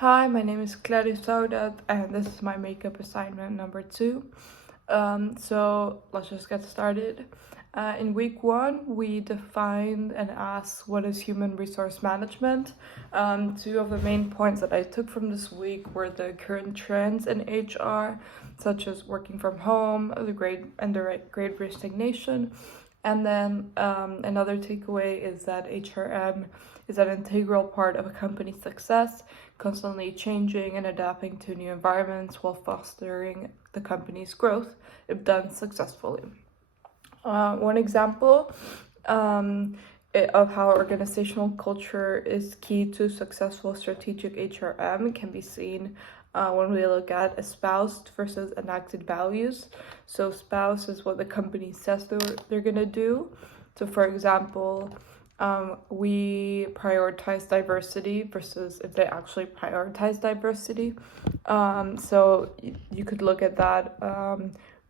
Hi, my name is Clarice Saudat, and this is my makeup assignment number 2. So let's just get started. In week 1, we defined and asked what is human resource management. Two of the main points that I took from this week were the current trends in HR, such as working from home, the great resignation, and then another takeaway is that HRM is an integral part of a company's success, constantly changing and adapting to new environments while fostering the company's growth if done successfully. One example of how organizational culture is key to successful strategic HRM can be seen when we look at espoused versus enacted values. So espoused is what the company says they're going to do. So for example, we prioritize diversity versus if they actually prioritize diversity. So you could look at that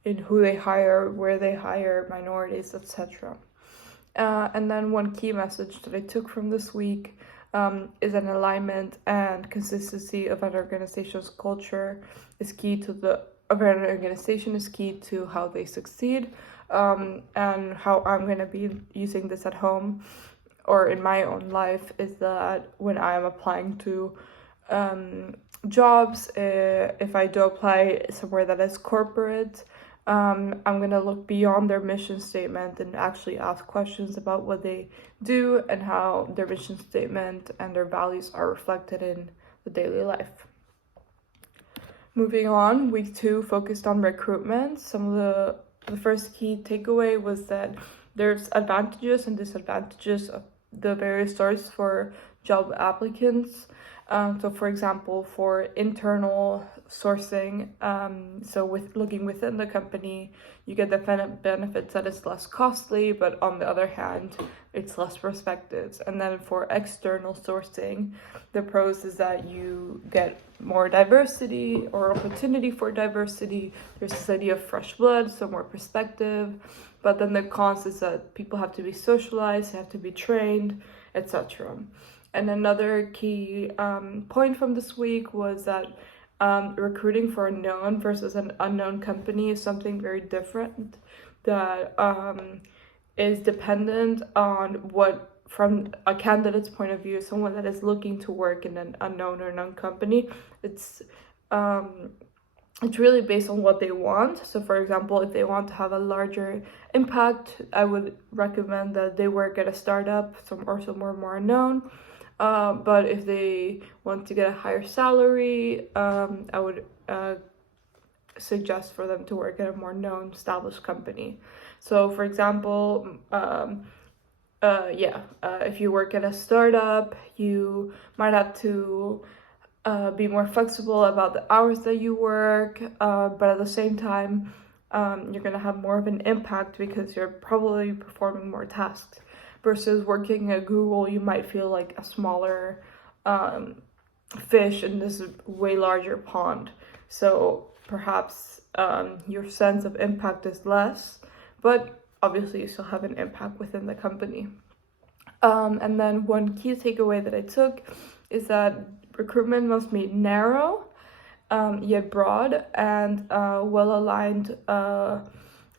in who they hire, where they hire minorities, etc. And then one key message that I took from this week is an alignment and consistency of an organization's culture is key to of an organization is key to how they succeed, and how I'm going to be using this at home or in my own life is that when I'm applying to jobs, if I do apply somewhere that is corporate, I'm going to look beyond their mission statement and actually ask questions about what they do and how their mission statement and their values are reflected in the daily life. Moving on, week 2 focused on recruitment. Some of the first key takeaway was that there's advantages and disadvantages of the various sources for job applicants. So for example, for internal sourcing, so with looking within the company, you get the benefits that it's less costly, but on the other hand, it's less respected. And then for external sourcing, the pros is that you get more diversity or opportunity for diversity. There's this idea of fresh blood, so more perspective. But then the cons is that people have to be socialized, they have to be trained, etc. And another key point from this week was that recruiting for a known versus an unknown company is something very different that is dependent on what, from a candidate's point of view, someone that is looking to work in an unknown or known company, it's really based on what they want. So for example, if they want to have a larger impact, I would recommend that they work at a startup or somewhere more unknown. But if they want to get a higher salary, I would suggest for them to work at a more known, established company. So for example, if you work at a startup, you might have to be more flexible about the hours that you work, but at the same time, you're going to have more of an impact because you're probably performing more tasks. Versus working at Google, you might feel like a smaller fish in this way larger pond. So perhaps your sense of impact is less, but obviously you still have an impact within the company. And then one key takeaway that I took is that recruitment must be narrow, yet broad and well aligned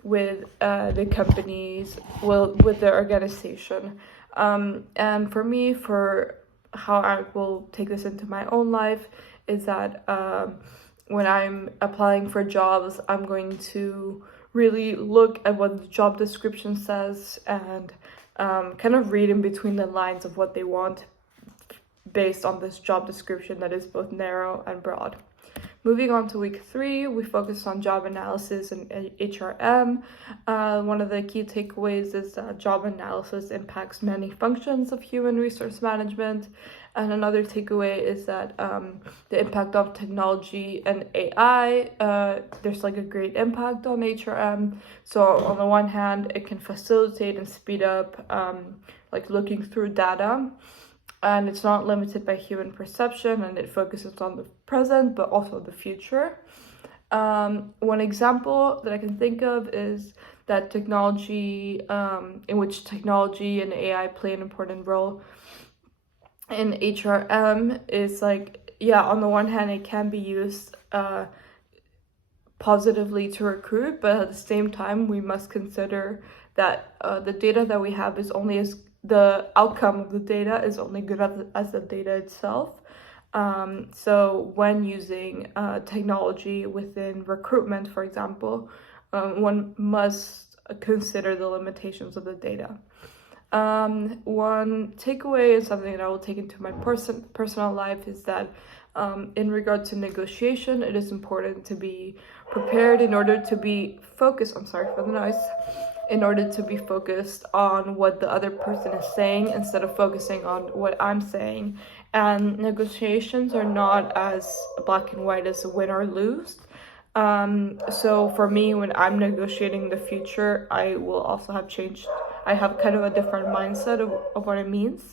with the companies, with the organization. And for me, for how I will take this into my own life, is that when I'm applying for jobs, I'm going to really look at what the job description says and kind of read in between the lines of what they want based on this job description that is both narrow and broad. Moving on to week 3, we focused on job analysis and HRM. One of the key takeaways is that job analysis impacts many functions of human resource management. And another takeaway is that the impact of technology and AI, there's like a great impact on HRM. So on the one hand, it can facilitate and speed up like looking through data. And it's not limited by human perception, and it focuses on the present but also the future. One example that I can think of is that technology, in which technology and AI play an important role in HRM, is like yeah, on the one hand, it can be used positively to recruit, but at the same time, we must consider that the data that we have is only as the outcome of the data is only good as the data itself. So when using technology within recruitment, for example, one must consider the limitations of the data. One takeaway is something that I will take into my personal life is that in regard to negotiation, it is important to be prepared in order to be focused. I'm sorry for the noise. In order to be focused on what the other person is saying instead of focusing on what I'm saying. And negotiations are not as black and white as win or lose. So for me, when I'm negotiating the future, I will also have changed. I have kind of a different mindset of what it means.